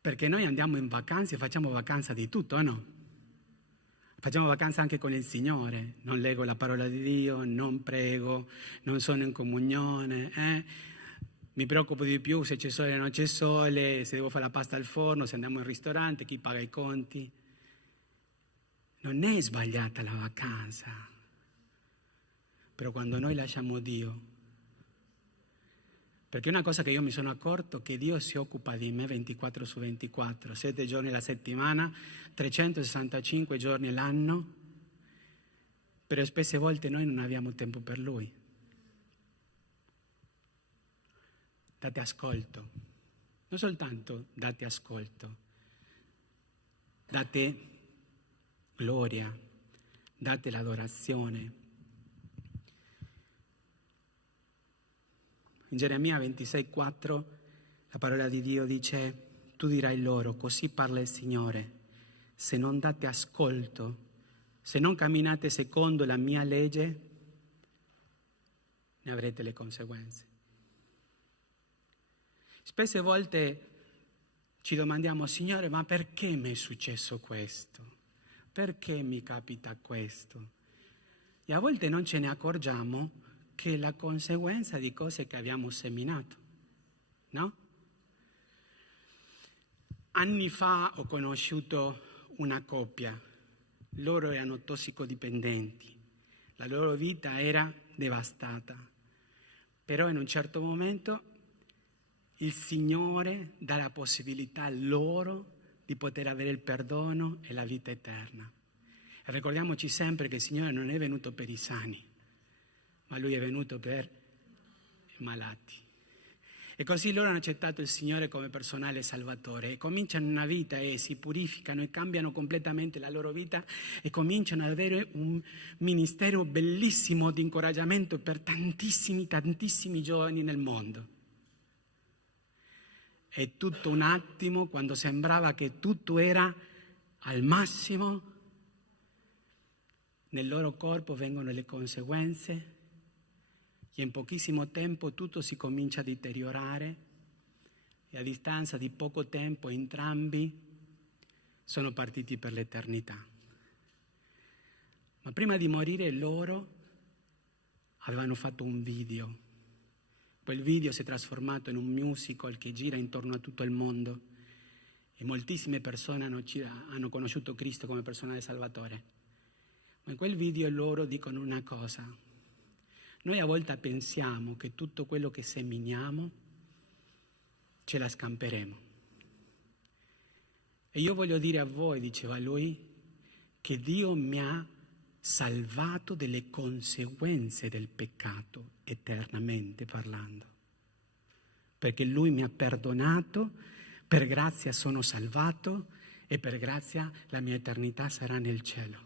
Perché noi andiamo in vacanza e facciamo vacanza di tutto, o no? Facciamo vacanza anche con il Signore. Non leggo la parola di Dio, non prego, non sono in comunione. Mi preoccupo di più se c'è sole o non c'è sole, se devo fare la pasta al forno, se andiamo in ristorante, chi paga i conti. Non è sbagliata la vacanza, però quando noi lasciamo Dio, perché una cosa che io mi sono accorto è che Dio si occupa di me 24 su 24, 7 giorni alla settimana, 365 giorni l'anno, però spesse volte noi non abbiamo tempo per Lui. Date ascolto, non soltanto date ascolto, date gloria, date l'adorazione. In Geremia 26,4 la parola di Dio dice: tu dirai loro, così parla il Signore, se non date ascolto, se non camminate secondo la mia legge, ne avrete le conseguenze. Spesse volte ci domandiamo: Signore, ma perché mi è successo questo? Perché mi capita questo? E a volte non ce ne accorgiamo che è la conseguenza di cose che abbiamo seminato, no? Anni fa ho conosciuto una coppia, loro erano tossicodipendenti, la loro vita era devastata, però in un certo momento il Signore dà la possibilità loro di poter avere il perdono e la vita eterna. E ricordiamoci sempre che il Signore non è venuto per i sani, ma Lui è venuto per i malati. E così loro hanno accettato il Signore come personale salvatore e cominciano una vita e si purificano e cambiano completamente la loro vita e cominciano ad avere un ministero bellissimo di incoraggiamento per tantissimi giovani nel mondo. E tutto un attimo, quando sembrava che tutto era al massimo, nel loro corpo vengono le conseguenze e in pochissimo tempo tutto si comincia a deteriorare e a distanza di poco tempo entrambi sono partiti per l'eternità. Ma prima di morire loro avevano fatto un video. Quel video si è trasformato in un musical che gira intorno a tutto il mondo e moltissime persone hanno conosciuto Cristo come personale salvatore. Ma in quel video loro dicono una cosa: noi a volte pensiamo che tutto quello che seminiamo ce la scamperemo. E io voglio dire a voi, diceva lui, che Dio mi ha salvato delle conseguenze del peccato, eternamente parlando. Perché Lui mi ha perdonato, per grazia sono salvato e per grazia la mia eternità sarà nel cielo.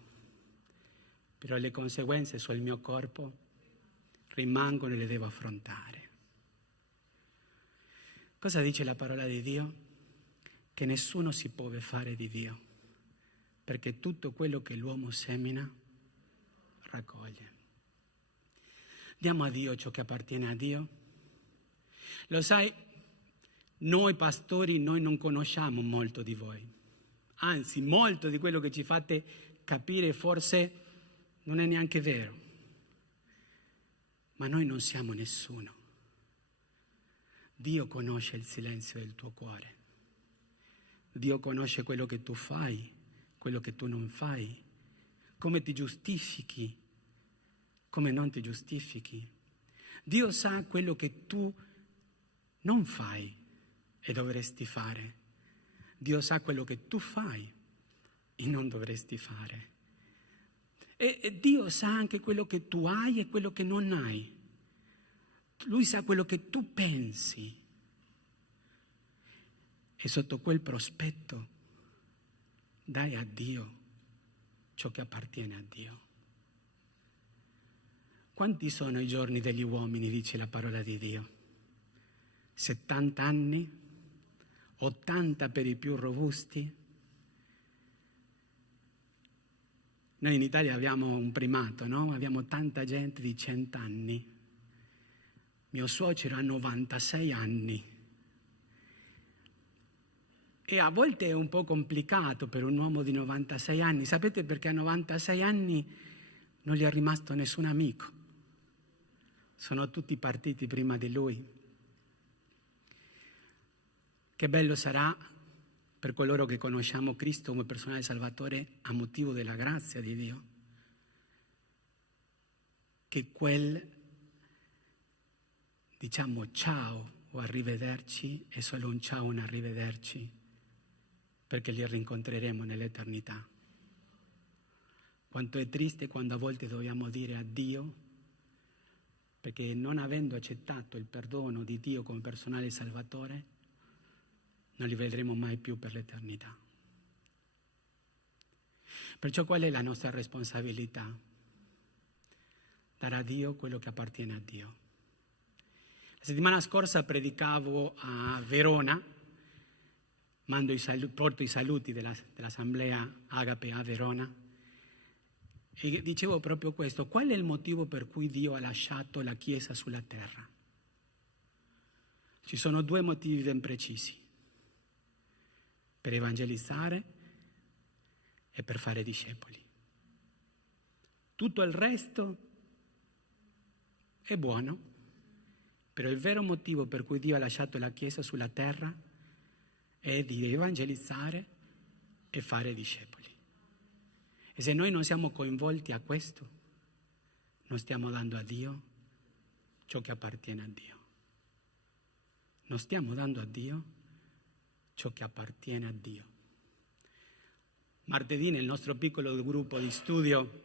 Però le conseguenze sul mio corpo rimangono e le devo affrontare. Cosa dice la parola di Dio? Che nessuno si può fare di Dio, perché tutto quello che l'uomo semina raccoglie. Diamo a Dio ciò che appartiene a Dio. Lo sai, noi pastori, noi non conosciamo molto di voi. Anzi, molto di quello che ci fate capire forse non è neanche vero. Ma noi non siamo nessuno. Dio conosce il silenzio del tuo cuore. Dio conosce quello che tu fai, quello che tu non fai, come ti giustifichi, come non ti giustifichi. Dio sa quello che tu non fai e dovresti fare. Dio sa quello che tu fai e non dovresti fare. E Dio sa anche quello che tu hai e quello che non hai. Lui sa quello che tu pensi. E sotto quel prospetto dai a Dio ciò che appartiene a Dio. Quanti sono i giorni degli uomini, dice la parola di Dio? 70 anni? 80 per i più robusti. Noi in Italia abbiamo un primato, no? Abbiamo tanta gente di 100 anni. Mio suocero ha 96 anni. E a volte è un po' complicato per un uomo di 96 anni. Sapete perché a 96 anni non gli è rimasto nessun amico. Sono tutti partiti prima di lui. Che bello sarà per coloro che conosciamo Cristo come personale Salvatore a motivo della grazia di Dio, che quel, diciamo, ciao o arrivederci è solo un ciao o un arrivederci, perché li rincontreremo nell'eternità. Quanto è triste quando a volte dobbiamo dire addio, perché non avendo accettato il perdono di Dio come personale Salvatore, non li vedremo mai più per l'eternità. Perciò qual è la nostra responsabilità? Dare a Dio quello che appartiene a Dio. La settimana scorsa predicavo a Verona, porto i saluti dell'Assemblea Agape a Verona, e dicevo proprio questo: qual è il motivo per cui Dio ha lasciato la Chiesa sulla terra? Ci sono 2 motivi ben precisi: per evangelizzare e per fare discepoli. Tutto il resto è buono, però il vero motivo per cui Dio ha lasciato la Chiesa sulla terra è di evangelizzare e fare discepoli. E se noi non siamo coinvolti a questo, non stiamo dando a Dio ciò che appartiene a Dio. Non stiamo dando a Dio ciò che appartiene a Dio. Martedì nel nostro piccolo gruppo di studio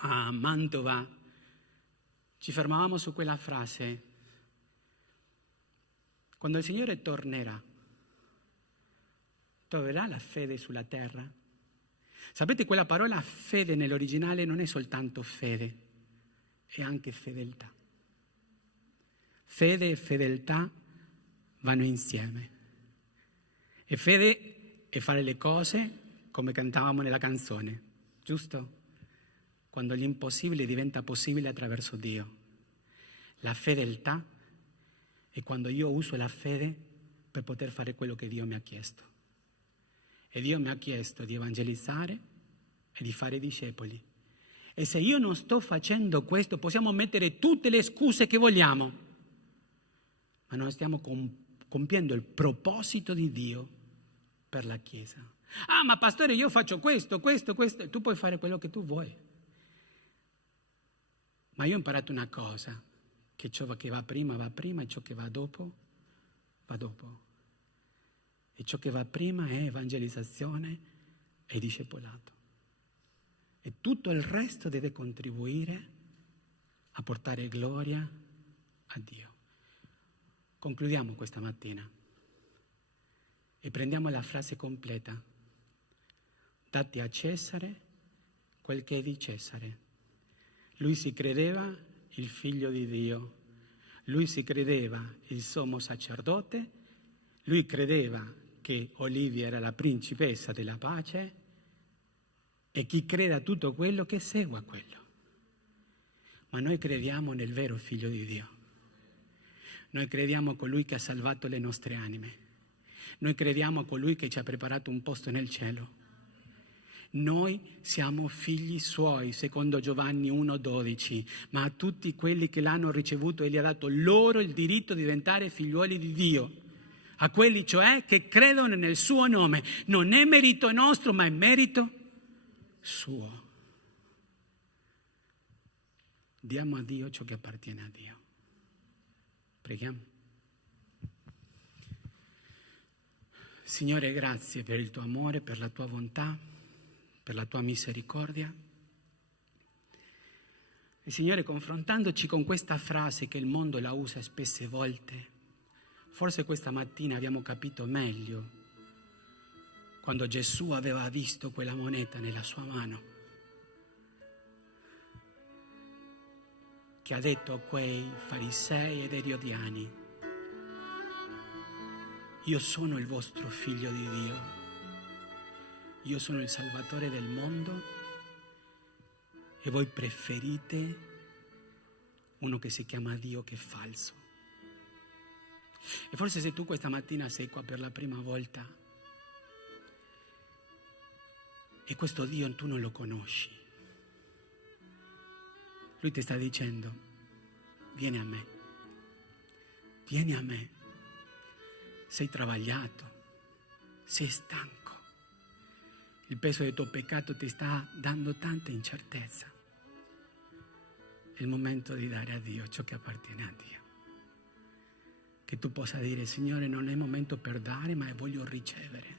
a Mantova ci fermavamo su quella frase: quando il Signore tornerà, troverà la fede sulla terra? Sapete, quella parola fede nell'originale non è soltanto fede, è anche fedeltà. Fede e fedeltà vanno insieme. E fede è fare le cose come cantavamo nella canzone, giusto? Quando l'impossibile diventa possibile attraverso Dio. La fedeltà è quando io uso la fede per poter fare quello che Dio mi ha chiesto. E Dio mi ha chiesto di evangelizzare e di fare discepoli. E se io non sto facendo questo, possiamo mettere tutte le scuse che vogliamo, ma non stiamo compiendo il proposito di Dio per la Chiesa. Ah, ma pastore, io faccio questo. Tu puoi fare quello che tu vuoi. Ma io ho imparato una cosa, che ciò che va prima e ciò che va dopo. E ciò che va prima è evangelizzazione e discepolato. E tutto il resto deve contribuire a portare gloria a Dio. Concludiamo questa mattina e prendiamo la frase completa: date a Cesare quel che è di Cesare. Lui si credeva il figlio di Dio, lui si credeva il sommo sacerdote, lui credeva che Olivia era la principessa della pace, e chi crede a tutto quello che segua quello. Ma noi crediamo nel vero figlio di Dio. Noi crediamo a colui che ha salvato le nostre anime. Noi crediamo a colui che ci ha preparato un posto nel cielo. Noi siamo figli suoi, secondo Giovanni 1,12, ma a tutti quelli che l'hanno ricevuto egli ha dato loro il diritto di diventare figliuoli di Dio. A quelli cioè che credono nel suo nome. Non è merito nostro, ma è merito suo. Diamo a Dio ciò che appartiene a Dio. Preghiamo. Signore, grazie per il tuo amore, per la tua bontà, per la tua misericordia. E Signore, confrontandoci con questa frase che il mondo la usa spesse volte, forse questa mattina abbiamo capito meglio quando Gesù aveva visto quella moneta nella sua mano, che ha detto a quei farisei ed erodiani: io sono il vostro figlio di Dio, io sono il Salvatore del mondo e voi preferite uno che si chiama Dio che è falso. E forse se tu questa mattina sei qua per la prima volta e questo Dio tu non lo conosci, Lui ti sta dicendo: vieni a me, vieni a me. Sei travagliato, sei stanco, il peso del tuo peccato ti sta dando tanta incertezza. È il momento di dare a Dio ciò che appartiene a Dio. Che tu possa dire: Signore, non è momento per dare, ma voglio ricevere.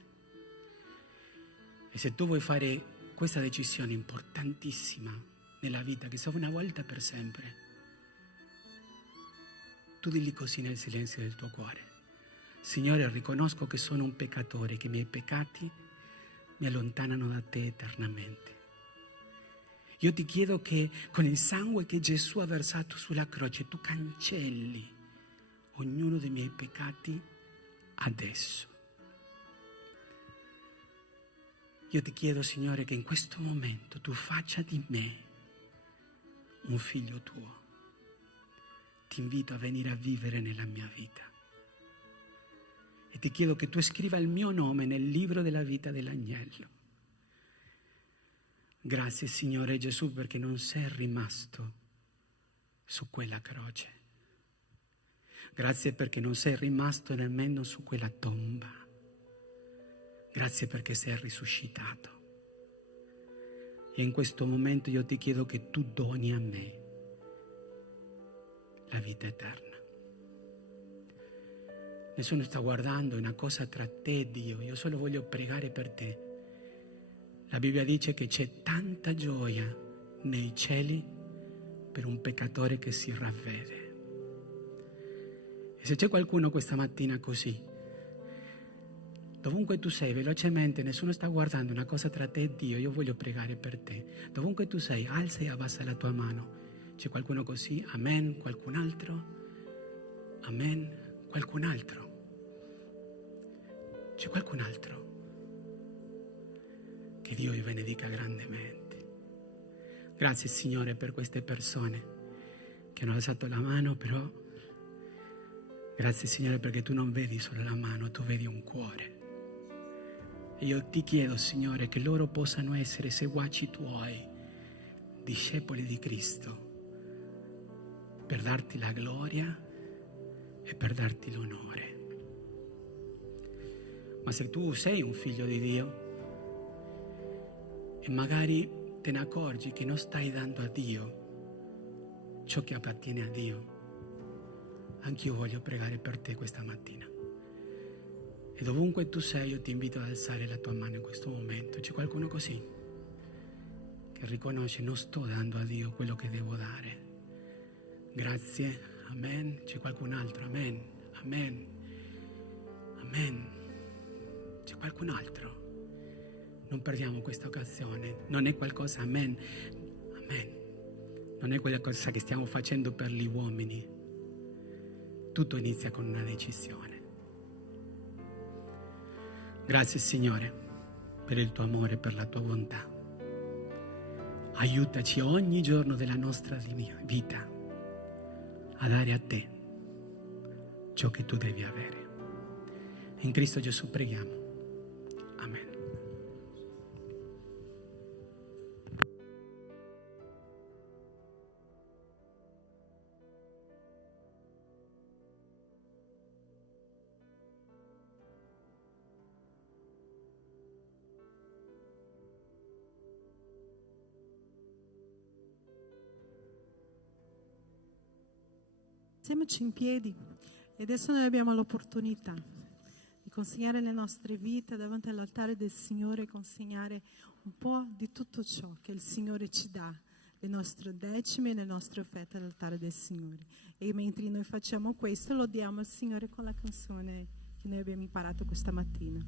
E se tu vuoi fare questa decisione importantissima nella vita, che sia una volta per sempre, tu digli così nel silenzio del tuo cuore: Signore, riconosco che sono un peccatore, che i miei peccati mi allontanano da te eternamente. Io ti chiedo che con il sangue che Gesù ha versato sulla croce tu cancelli ognuno dei miei peccati adesso. Io ti chiedo, Signore, che in questo momento tu faccia di me un figlio tuo. Ti invito a venire a vivere nella mia vita. E ti chiedo che tu scriva il mio nome nel libro della vita dell'agnello. Grazie, Signore Gesù, perché non sei rimasto su quella croce. Grazie perché non sei rimasto nemmeno su quella tomba. Grazie perché sei risuscitato. E in questo momento io ti chiedo che tu doni a me la vita eterna. Nessuno sta guardando, è una cosa tra te e Dio. Io solo voglio pregare per te. La Bibbia dice che c'è tanta gioia nei cieli per un peccatore che si ravvede. E se c'è qualcuno questa mattina così, dovunque tu sei, velocemente, nessuno sta guardando, una cosa tra te e Dio, io voglio pregare per te. Dovunque tu sei, alza e abbassa la tua mano. C'è qualcuno così? Amen. Qualcun altro? Amen. Qualcun altro? C'è qualcun altro? Che Dio vi benedica grandemente. Grazie, Signore, per queste persone che hanno alzato la mano, però grazie, Signore, perché tu non vedi solo la mano, tu vedi un cuore. E io ti chiedo, Signore, che loro possano essere seguaci tuoi, discepoli di Cristo, per darti la gloria e per darti l'onore. Ma se tu sei un figlio di Dio e magari te ne accorgi che non stai dando a Dio ciò che appartiene a Dio, anch'io voglio pregare per te questa mattina. E dovunque tu sei, io ti invito ad alzare la tua mano in questo momento. C'è qualcuno così che riconosce: non sto dando a Dio quello che devo dare. Grazie, amen. C'è qualcun altro? Amen, amen, amen. C'è qualcun altro? Non perdiamo questa occasione. Non è qualcosa, amen, amen. Non è quella cosa che stiamo facendo per gli uomini. Tutto inizia con una decisione. Grazie, Signore, per il tuo amore, per la tua bontà. Aiutaci ogni giorno della nostra vita a dare a te ciò che tu devi avere. In Cristo Gesù preghiamo. Amen. Mettiamoci in piedi e adesso noi abbiamo l'opportunità di consegnare le nostre vite davanti all'altare del Signore, consegnare un po' di tutto ciò che il Signore ci dà, le nostre decime e le nostre offerte all'altare del Signore. E mentre noi facciamo questo, lodiamo il Signore con la canzone che noi abbiamo imparato questa mattina.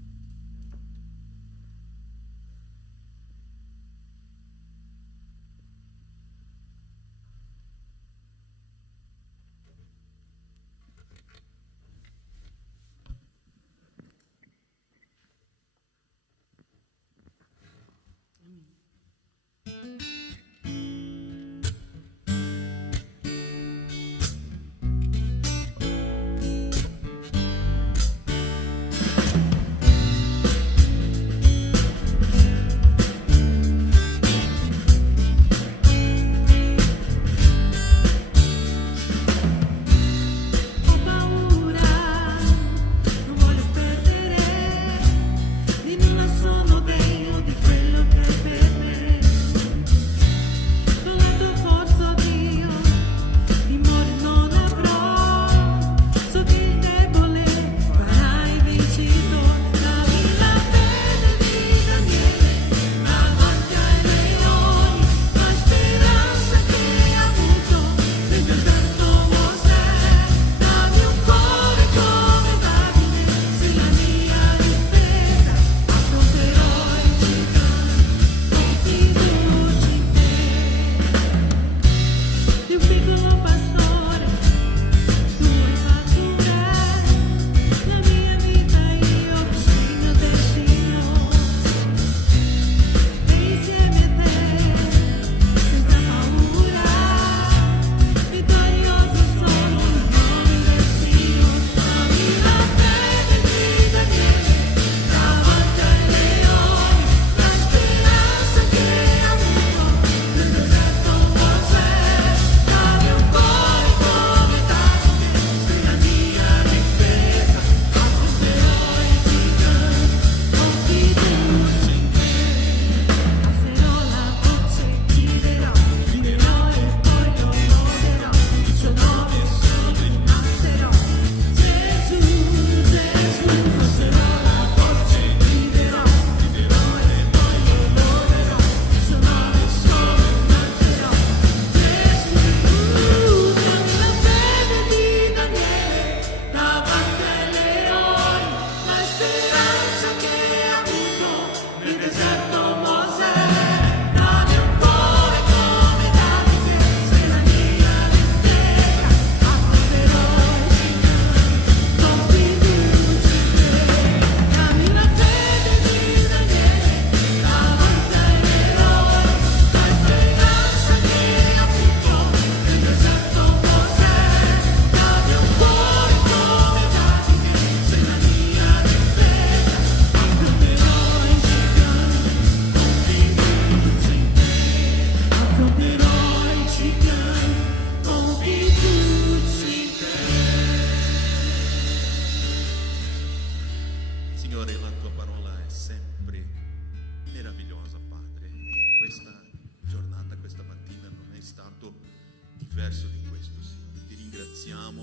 diverso di questo, Signore. Ti ringraziamo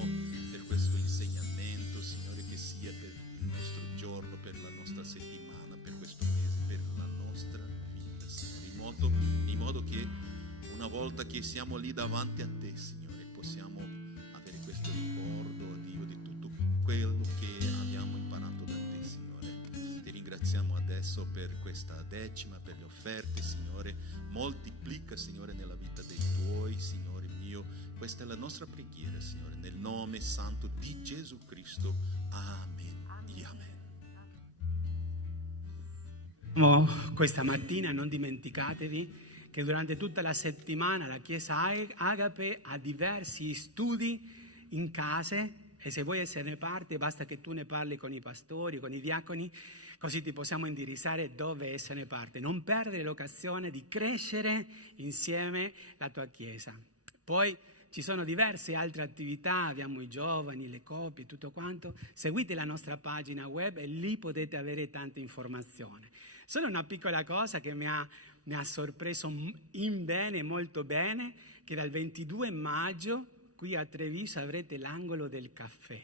per questo insegnamento, Signore, che sia per il nostro giorno, per la nostra settimana, per questo mese, per la nostra vita, Signore, in modo che una volta che siamo lì davanti a te, Signore, possiamo avere questo ricordo, Dio, di tutto quello che abbiamo imparato da te, Signore. Ti ringraziamo adesso per questa decima, per le offerte, Signore. Moltiplica, Signore, nella vita dei tuoi, Signore mio. Questa è la nostra preghiera, Signore, nel nome santo di Gesù Cristo. Amen. Amen. Questa mattina non dimenticatevi che durante tutta la settimana la Chiesa Agape ha diversi studi in case, e se vuoi esserne parte basta che tu ne parli con i pastori, con i diaconi, così ti possiamo indirizzare dove esserne parte. Non perdere l'occasione di crescere insieme la tua Chiesa. Poi ci sono diverse altre attività, abbiamo i giovani, le coppie, tutto quanto. Seguite la nostra pagina web e lì potete avere tante informazioni. Solo una piccola cosa che mi ha sorpreso molto bene, che dal 22 maggio qui a Treviso avrete l'angolo del caffè.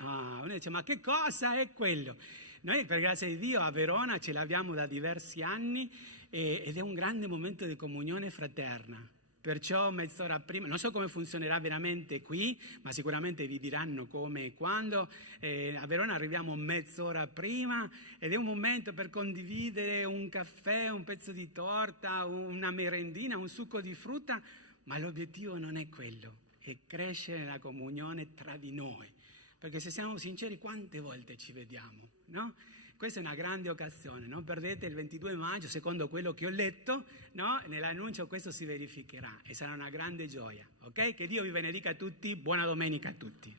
Uno dice, ma che cosa è quello? Noi per grazia di Dio a Verona ce l'abbiamo da diversi anni ed è un grande momento di comunione fraterna. Perciò mezz'ora prima, non so come funzionerà veramente qui, ma sicuramente vi diranno come e quando. A Verona arriviamo mezz'ora prima ed è un momento per condividere un caffè, un pezzo di torta, una merendina, un succo di frutta, ma l'obiettivo non è quello, è crescere nella comunione tra di noi. Perché se siamo sinceri, quante volte ci vediamo, no? Questa è una grande occasione, non perdete il 22 maggio, secondo quello che ho letto, no? Nell'annuncio questo si verificherà e sarà una grande gioia, ok? Che Dio vi benedica a tutti, buona domenica a tutti.